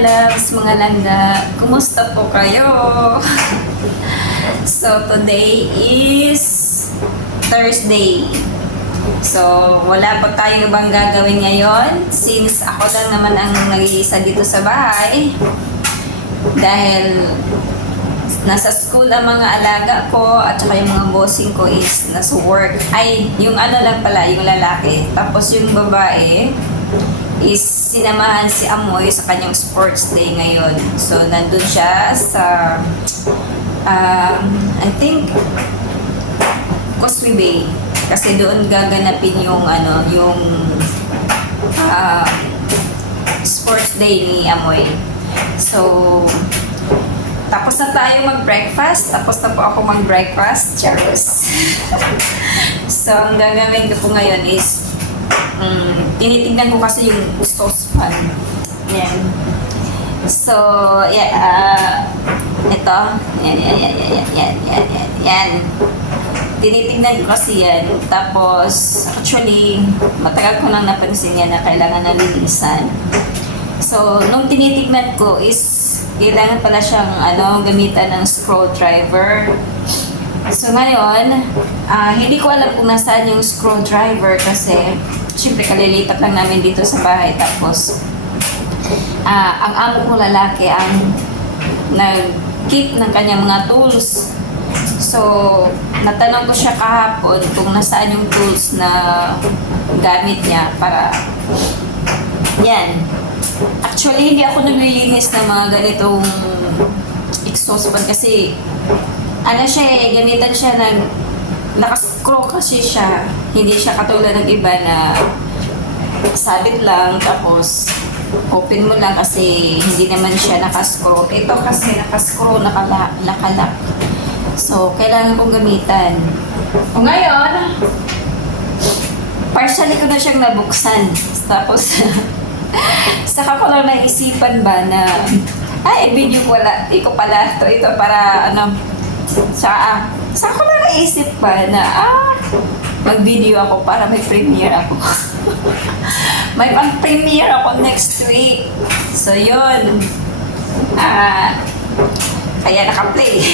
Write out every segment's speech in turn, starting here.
loves, mga langga. Kumusta po kayo? So, today is Thursday. So, wala pa tayong ibang gagawin ngayon since ako lang naman ang nag-iisa dito sa bahay. Dahil nasa school ang mga alaga ko at saka yung mga bossing ko is nasa work. Ay, yung ano lang pala, yung lalaki. Tapos yung babae is sinamahan si Amoy sa kanyang sports day ngayon. So, nandun siya sa I think Causeway Bay. Kasi doon gaganapin yung ano, yung sports day ni Amoy. So, tapos na tayo mag-breakfast. Tapos na po ako mag-breakfast. Charos. So, ang gagawin ko po ngayon is tinitingnan ko kasi yung saucepan. Yan. So, yeah, ito. Yan. Tinitingnan ko kasi yan. Tapos, actually, matagal ko nang napansin yan na kailangan na linisan. So, nung tinitingnan ko is kailangan pala siyang gamitan ng screwdriver. So ngayon, hindi ko alam kung nasaan yung screwdriver kasi syempre kalilipat lang namin dito sa bahay. Tapos ang amo ko lalaki ang nag-keep ng kanyang mga tools. So natanong ko siya kahapon kung nasaan yung tools na gamit niya para yan. Actually, hindi ako naglilinis ng mga ganitong exhaust fan kasi gamitan siya ng nakascrew kasi siya. Hindi siya katulad ng iba na sabit lang tapos open mo lang kasi hindi naman siya nakascrew. Ito kasi nakascrew, nakalak. So, kailangan kong gamitan. O ngayon, partially ko na siyang nabuksan. Tapos, saka ko lang naisipan ba na video ko wala, ito pala ito para saka ko lang naisip pa na mag-video ako para may premiere ako. May pang-premiere ako next week. So yun, kaya naka-play.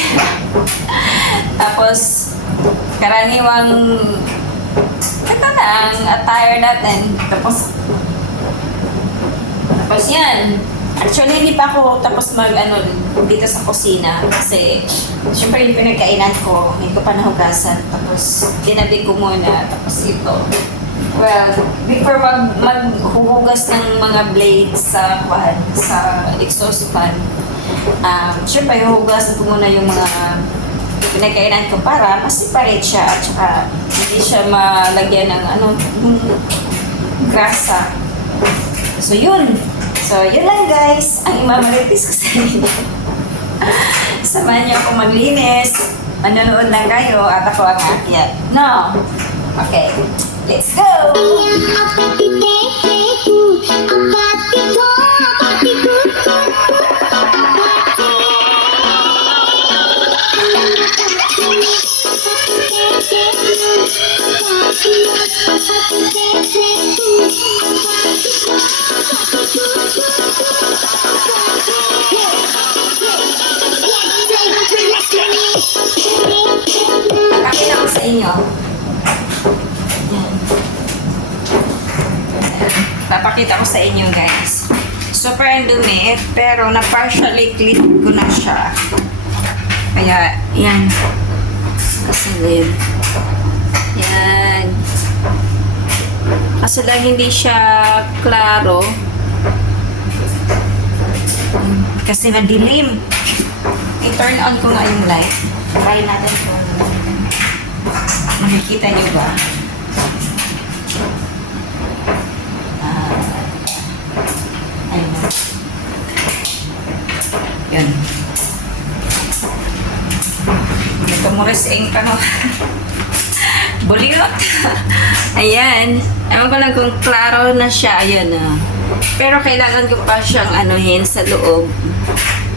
Tapos karaniwang ito na ang attire natin. Tapos yan. Actually, hindi pa ako tapos dito sa kusina. Kasi, syempre yung pinagkainan ko, hindi ko pa nahugasan. Tapos, tinabi ko muna. Tapos ito. Well, before maghuhugas ng mga blades sa exhaust fan, syempre, huhugasan ko muna yung mga pinagkainan ko para ma-separate siya at saka hindi siya malagyan ng grasa. So, yun lang guys, ang imamaritis ko sa inyo. Samahan niyo ako maglinis, manonood lang kayo at ako ang akyat. No? Okay, let's go! Pakita ko sa inyo. Papakita ko sa inyo guys. Super ang dumi, pero na-partially clean ko na siya. Kaya, yan. Kasulid. Yan. Kaso lang hindi siya klaro. Kasi madilim. I-turn on ko nga yung light. Try natin kung makikita nyo ba. Ayun. Yan. Ito mo resing ka no. Buliot. Ayan. Ewan ko lang kung klaro na siya. Ayan na. Pero kailangan ko pa siyang anuhin sa loob.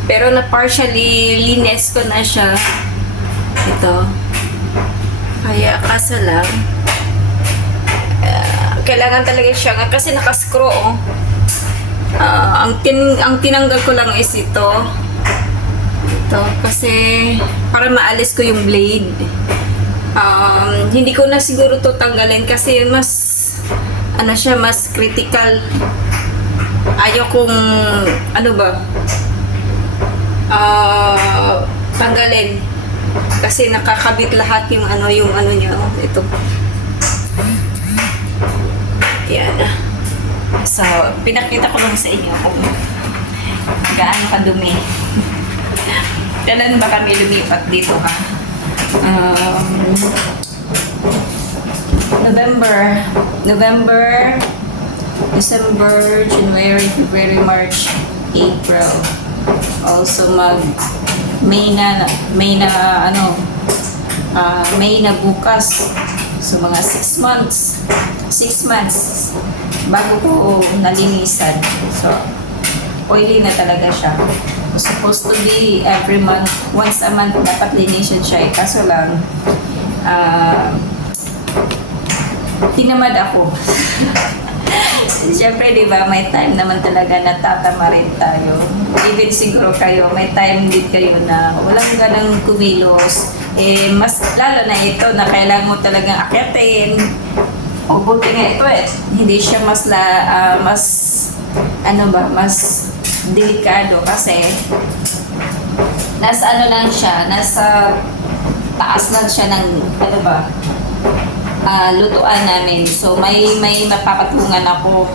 Pero na partially linis ko na siya. Ito. Kaya kaso lang. Kailangan talaga siya kasi naka-screw Ang tinanggal ko lang is ito. Ito, kasi para maalis ko yung blade. Hindi ko na siguro to tanggalin kasi mas ano siya, mas critical. Ayaw kong ano ba tanggalin kasi nakakabit lahat yung ano niya. Ito. Yan. So, pinakita ko lang sa inyo kung gaano kadumi. Kailan ba kami lumipat dito, ha? November, December, January, February, March, April. Also May na bukas. So mga 6 months. 6 months bago ko nalinisan. So oily na talaga siya. Supposed to be every month, once a month dapat linisin siya. Kaso lang tinamad ako. Siyempre, di ba, may time naman talaga na tatama rin tayo. Even siguro kayo, may time din kayo na walang ganang kumilos. Mas lalo na ito na kailangan mo talagang akyatin. O buti nga ito hindi siya mas delikado kasi nasa ano lang siya, nasa taas lang siya ng lutuan namin. So may mapapatungan ako.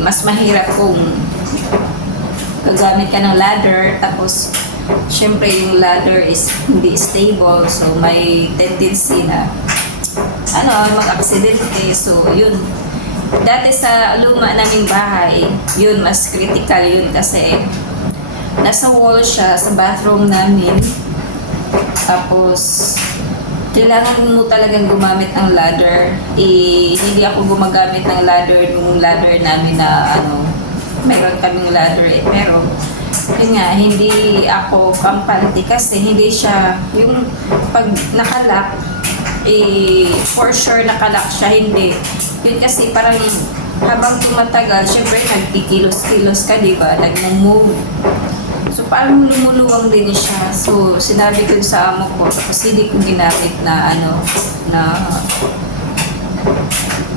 Mas mahirap kung gagamit ka ng ladder tapos syempre yung ladder is hindi stable, so may tendency na mag-aksidente. So yun, dati sa luma naming bahay, yun mas critical yun kasi nasa wall siya sa bathroom namin. Tapos kailangan mo talagang gumamit ng ladder. Hindi ako gumagamit ng ladder nung ladder namin na mayroon kaming ladder pero yun nga, hindi ako kampante kasi hindi siya yung pag nakalak for sure nakalak siya, hindi yun kasi parang habang tumatagal syempre nagkikilos-kilos ka, diba, nag-move. So, parang lumuluwang din siya. So, sinabi ko sa amo ko, tapos hindi ko ginamit na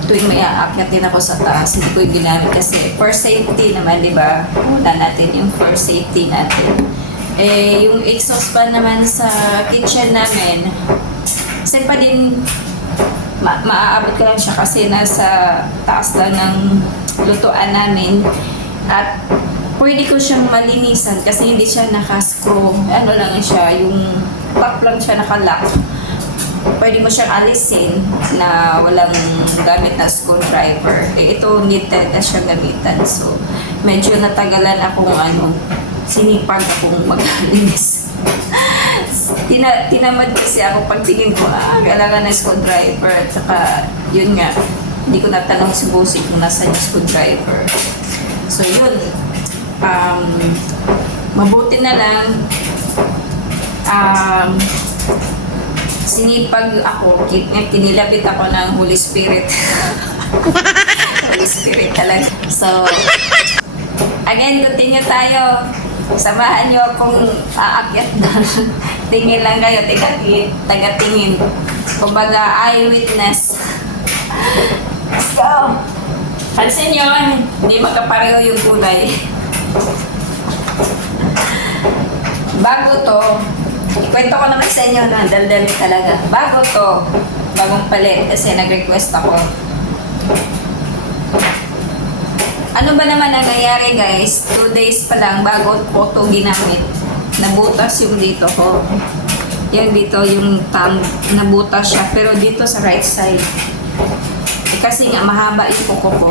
tuwing may aakyatin ako sa taas, hindi ko ginamit kasi for safety naman, di ba? Una natin yung for safety natin. Yung exhaust fan naman sa kitchen namin, kasi pa din maaabot ko lang siya kasi nasa taas lang ng lutuan namin at pwede ko siyang malinisan kasi hindi siya naka-screw. Ano lang siya, yung top lang siya naka-lock. Pwede mo siyang alisin na walang gamit na screwdriver. Ito, need talaga siyang gamitan. So, medyo natagalan akong sinipag akong mag-alinis. Tinamad kasi ako pagtingin ko, kailangan ng screwdriver. At saka, yun nga, hindi ko natanong si Bossy kung nasa yung screwdriver. So, yun. Mabuti na lang sinipag ako, kinilabit ako ng Holy Spirit. Holy Spirit talaga. So, again, continue tayo. Samahan nyo akong aakyat doon. Tingin lang kayo, taga-tingin. Kumbaga, eyewitness. Let's go! Pansin nyo, hindi magkapareho yung kulay. Bago to, ikwento ko naman sa inyo na daldal talaga. Bago to, bagong palit kasi nag-request ako. Ano ba naman ang nangyari, guys? 2 days pa lang bago ko to ginamit. Nabutas yung dito ko. Yung dito, yung thumb, nabutas siya. Pero dito sa right side. Kasi nga, mahaba yung kuko ko.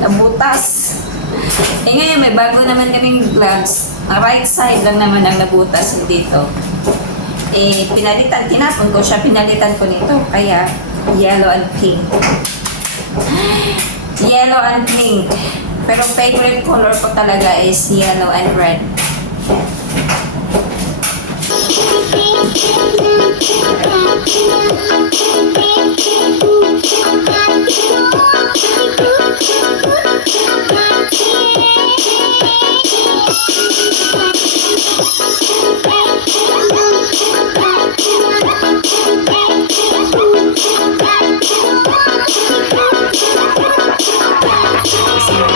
Nabutas. Ngayon, may bago naman kaming gloves. Ang right side lang naman ang nabutas dito. Tinapon ko siya, pinalitan ko nito. Kaya, yellow and pink. Yellow and pink. Pero favorite color ko talaga is yellow and red.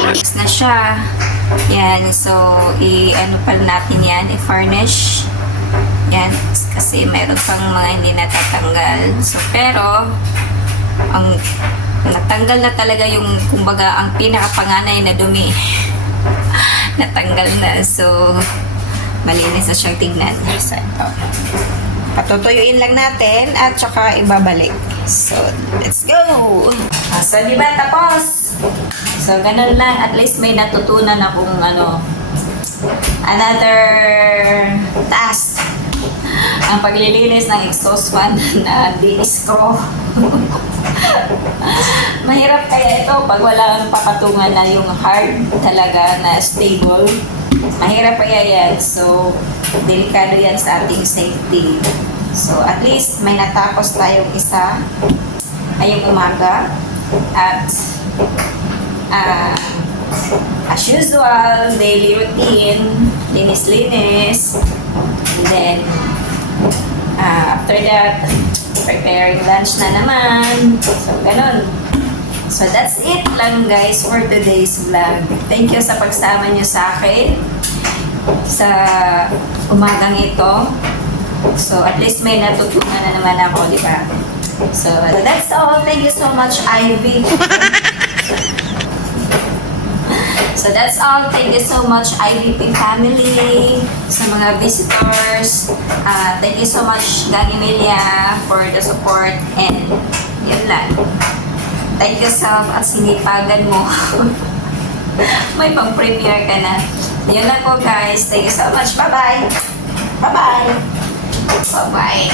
Mix na siya. Yan. So, i-ano pa natin yan. I-varnish. Yan. Kasi mayroon pang mga hindi natatanggal. So, pero, ang natanggal na talaga yung, kumbaga, ang pinakapanganay na dumi. Natanggal na. So, malinis na siyang tignan. So, ito. Patutuyuin lang natin at saka ibabalik. So, let's go! So, di ba tapos? So, ganun lang. At least may natutunan akong another task. Ang paglilinis ng exhaust fan na di-screw. Mahirap kaya ito pag wala kang pakatungan na yung hard talaga na stable. Mahirap kaya yan. So, delikado yan sa ating safety. So, at least may natapos tayong isa ngayong umaga. At as usual, daily routine, linis-linis. And then, after that, preparing lunch na naman. So, ganun. So, that's it lang guys for today's vlog. Thank you sa pagsama nyo sa akin sa umagang ito. So, at least may natutunan na naman ako, di ba? So, that's all. Thank you so much, Ivy. So, that's all. Thank you so much, IVP family, sa mga visitors. Thank you so much, Gang Emilia, for the support. And, yun lang. Thank you sa at sinipagan mo. May pang-premiere ka na. Yun lang po, guys. Thank you so much. Bye-bye. Bye-bye. Bye-bye.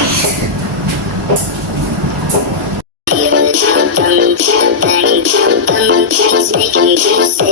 Making you say